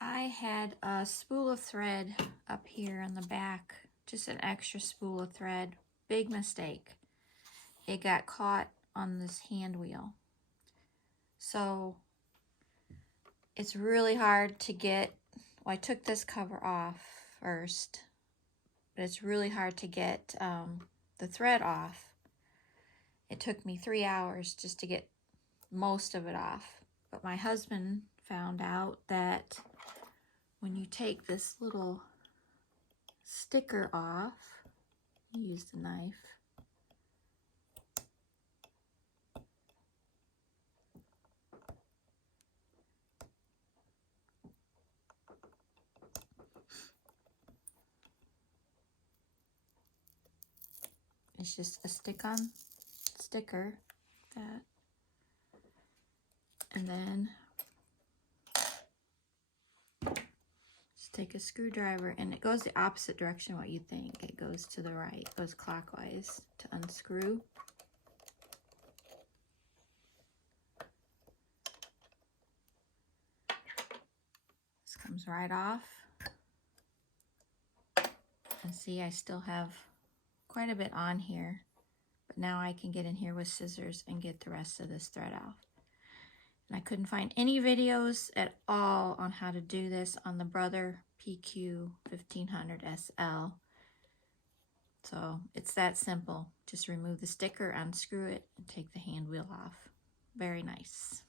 I had a spool of thread up here on the back, just an extra spool of thread. Big mistake. It got caught on this hand wheel. So it's really hard to get, well, I took this cover off first, but it's really hard to get the thread off. It took me 3 hours just to get most of it off. But my husband found out that when you take this little sticker off, you use the knife, it's just a stick-on sticker, that, and then just take a screwdriver, and it goes the opposite direction what you think. It goes to the right, it goes clockwise to unscrew. This comes right off. And see, I still have quite a bit on here, but now I can get in here with scissors and get the rest of this thread off. And I couldn't find any videos at all on how to do this on the Brother PQ1500SL. So it's that simple. Just remove the sticker, unscrew it, and take the hand wheel off. Very nice.